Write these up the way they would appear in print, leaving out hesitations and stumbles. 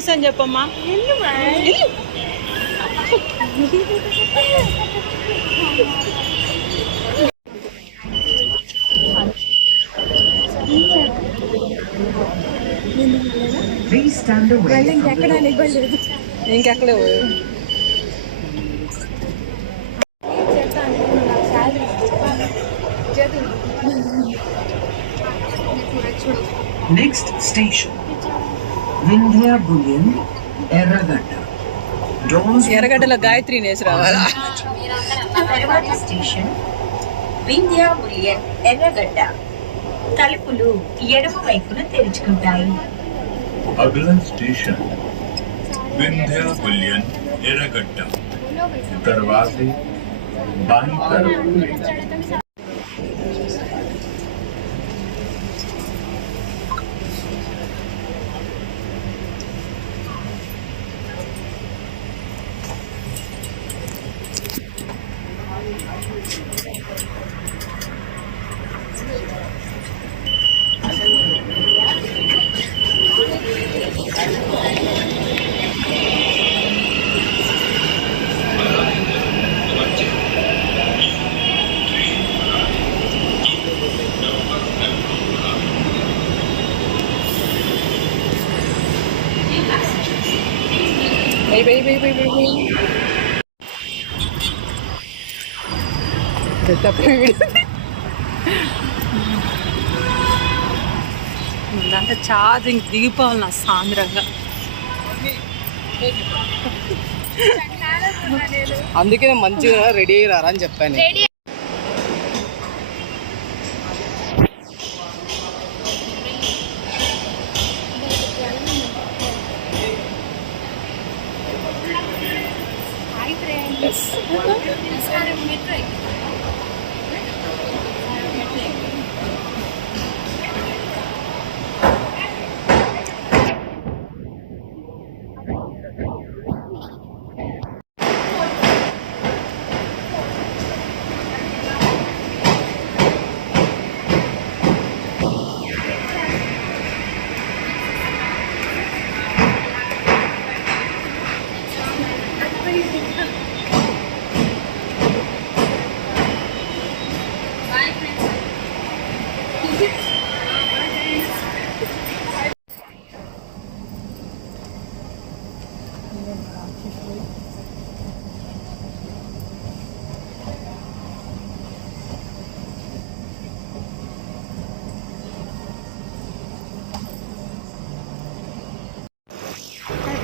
Thanks అని చెప్పమ్మా. ఇంకెక్కడే Next station, Vindhya Bullion, Erragata. ఎర్రగడ్డలో Gayatri నేసి రావాలా? తర్వాత స్టేషన్ వింధ్యా బులియన్ ఎర్రగడ్డ. తలుపులు ఎడమ వైపున తెరుచుకుంటాయి. अगला स्टेशन विंध्या बुलियन एरागड्डा, दरवाजे बाईं तरफ। అంటే ఛార్జింగ్ దిగిపోవాలి నా సాంద్రంగా. అందుకే నేను మంచిగా రెడీ అయ్యారా అని చెప్పాను.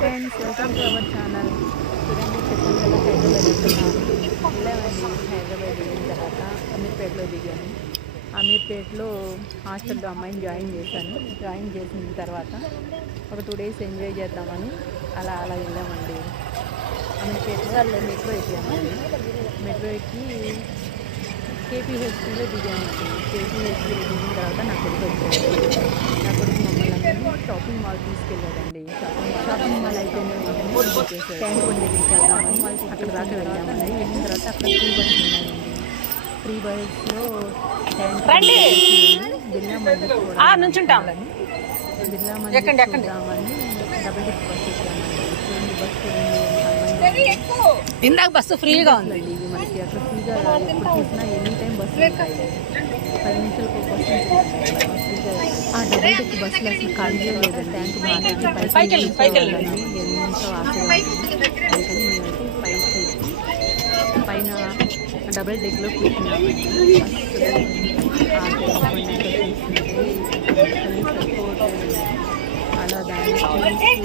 Friends, welcome to our channel. చూడండి, చెప్పండి హైదరాబాద్ వెళ్ళిన తర్వాత అమీర్పేటలో దిగాను. అమీర్పేటలో హాస్టల్లో అమ్మాయిని జాయిన్ చేశాను. జాయిన్ చేసిన తర్వాత ఒక 2 days ఎంజాయ్ చేద్దామని అలా వెళ్ళామండి. అమీర్పేటలో మెట్రో ఎక్కామండి. మెట్రో ఎక్కి కేపీహెచ్పీలో దిగామండి. కేపీహెచ్పీలో దిగిన తర్వాత నా కొడుకు వచ్చాడు. నా కొడుకు మమ్మల్ని అందరినీ షాపింగ్ మాల్ తీసుకెళ్ళాడండి. షాపింగ్ మాల్ అయిపోయిన వెంటనే ట్యాంక్ బండ్ దగ్గరికి వెళ్దామని అక్కడ దాకా వెళ్ళామండి. వెళ్ళిన తర్వాత అక్కడ ఫ్రీ బస్ ఉన్నాయండి. ఫ్రీ బస్లో ట్యాంక్ బిర్లా మంది చూడాలని బిర్లా మంది చూద్దామని డబుల్ డెక్ బస్ ఎక్కామండి. బస్సు ఇందాక బస్సు ఫ్రీగా ఉంది. ఇది మనకి అట్లా ఫ్రీగా ఎప్పుడు చూసినా ఎనీ టైం బస్సు ఉంటాయి. 10 నిమిషాలకు ఒక బస్సు ఉంటుంది ఫ్రీగా. ఆ డబుల్ డెక్ బస్సులో అసలు ఖాళీ లేదండి. ట్యాంక్ బాగా పైకి ఎంతో ఆశ. అందుకని మేమైతే పైకి పైన డబుల్ డెక్లో కూర్చున్నామండి. అలా దాన్ని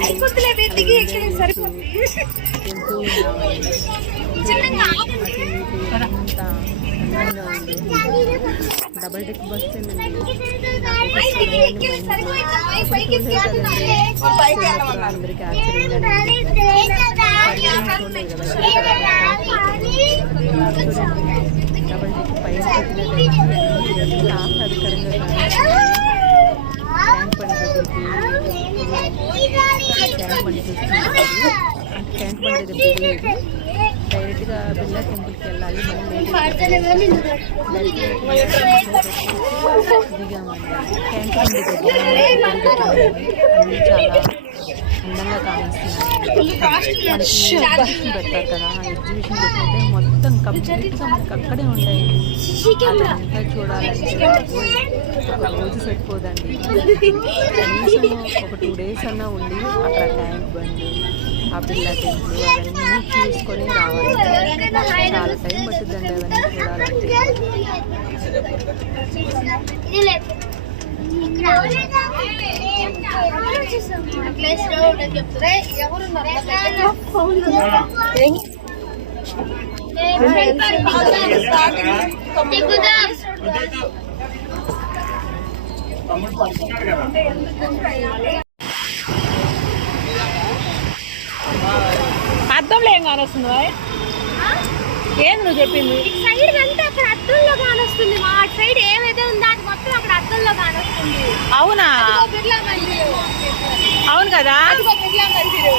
వెళ్తూ అంతా అందంగా ఉంది. డబల్ డెక్ బస్ అందరికీ ఆశ్చర్యంగా డబల్ డెక్ పైన ఆహ్లాదకరంగా ట్యాంక్ బండ్ దగ్గరికి ట్యాంక్ బండ్ చూస్తున్నారు. ట్యాంక్ బండ్ దగ్గర దిగలేదు, డైరెక్ట్గా బిర్లా టెంపుల్కి వెళ్ళాలి. దిగామండి. ట్యాంక్ బండ్ దగ్గర చాలా అందంగా కానిస్తున్నాయి. మనకి ఎగ్జిబిషన్ పెడతారు కదా, ఎగ్జిబిషన్ పెట్టినట్టే మొత్తం కంప్లీట్గా మనకి అక్కడే ఉంటాయండి. అదంతా చూడాలంటే ఒక రోజు సరిపోదండి. కనీసం ఒక 2 days అన్నా ఉండి అక్కడ ట్యాంక్ బండ్, ఆ బిర్లా టెంపుల్ అవన్నీ చూసుకొని రావాలి. చాలా టైం పట్టుద్దండి అవన్నీ చూడాలంటే. అర్థంలో ఏం కానొస్తుందా? ఏం నువ్వు చెప్పింది? సైడ్ వెళ్తే అక్కడ అద్దంలో కానొస్తుంది. మా సైడ్ ఏమైతే ఉందో అది మొత్తం అక్కడ అద్దంలో కానొస్తుంది. అవునా? బిర్లా మందిర్, అవును కదా. బిర్లా మందిర్.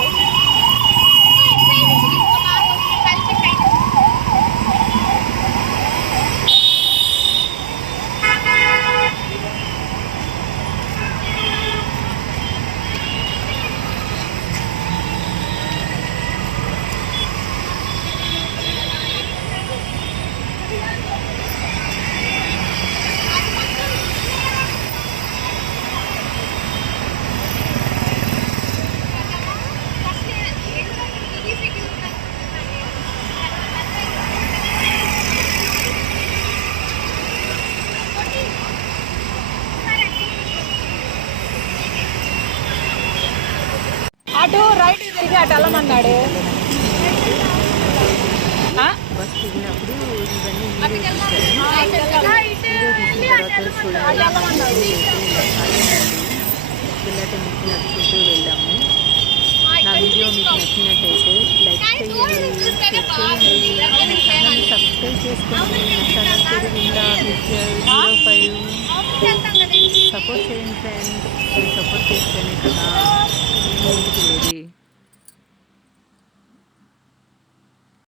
అటు రైట్ తిరిగి అటు వెళ్ళమన్నాడు. బస్ దిగినప్పుడు ఇవన్నీ వీడియో తీసిన తర్వాత చూడాలి. బిర్లా టెంపుల్కి నడుచుకుంటూ వెళ్ళాము. నా వీడియో మీకు నచ్చినట్టయితే లైక్ చేయండి, షేర్ చేయండి, నా ఛానల్ని సబ్స్క్రైబ్ చేసుకోండి. నా ఛానల్ పేరు విందా విజయ్ 05. సపోర్ట్ చేయండి ఫ్రెండ్స్. మీరు సపోర్ట్ చేస్తేనే